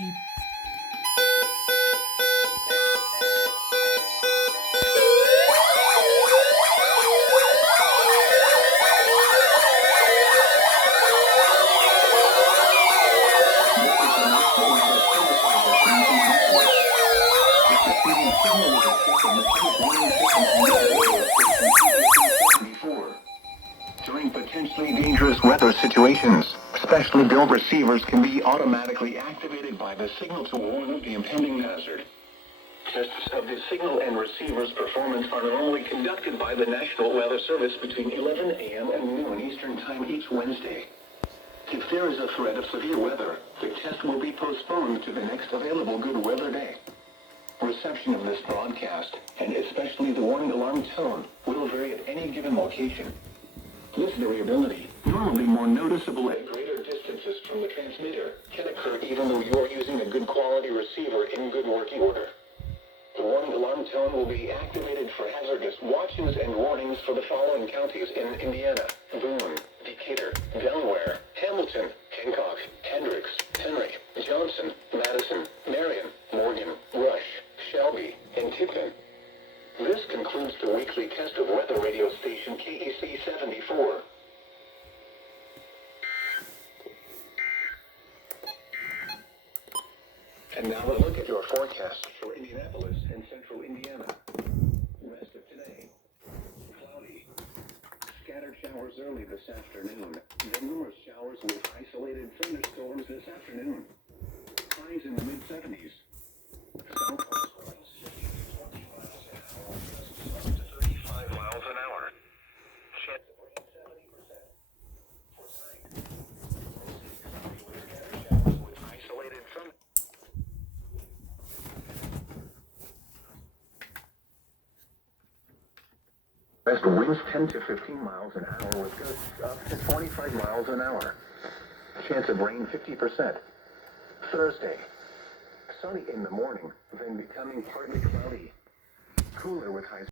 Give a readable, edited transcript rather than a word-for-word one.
suis During potentially dangerous weather situations, specially built receivers can be automatically activated by the signal to warn of the impending hazard. Tests of the signal and receiver's performance are normally conducted by the National Weather Service between 11 a.m. and noon Eastern Time each Wednesday. If there is a threat of severe weather, the test will be postponed to the next available good weather day. Reception of this broadcast, and especially the warning alarm tone, will vary at any given location. This variability, normally more noticeable at greater distances from the transmitter, can occur even though you are using a good quality receiver in good working order. The warning alarm tone will be activated for hazardous watches and warnings for the following counties in Indiana: Boone, Decatur, Delaware, Hamilton, Hancock, Hendricks, Henry, Johnson, Madison, Marion, Morgan, Rush, Shelby, and Tipton. This concludes the weekly test of weather radio station KEC 74. And now a look at your forecast for Indianapolis and central Indiana. Rest of today, cloudy. Scattered showers early this afternoon. Then numerous showers with isolated thunderstorms this afternoon. Highs in the mid-70s. Southwest winds 15 to 20 miles an hour, gusts up to 35 miles an hour. Chance of rain 70%. For tonight, mostly cloudy with scattered showers with isolated thunderstorms. West winds 10 to 15 miles an hour with gusts up to 25 miles an hour. Chance of rain 50%. Thursday, sunny in the morning, then becoming partly cloudy. Cooler with highs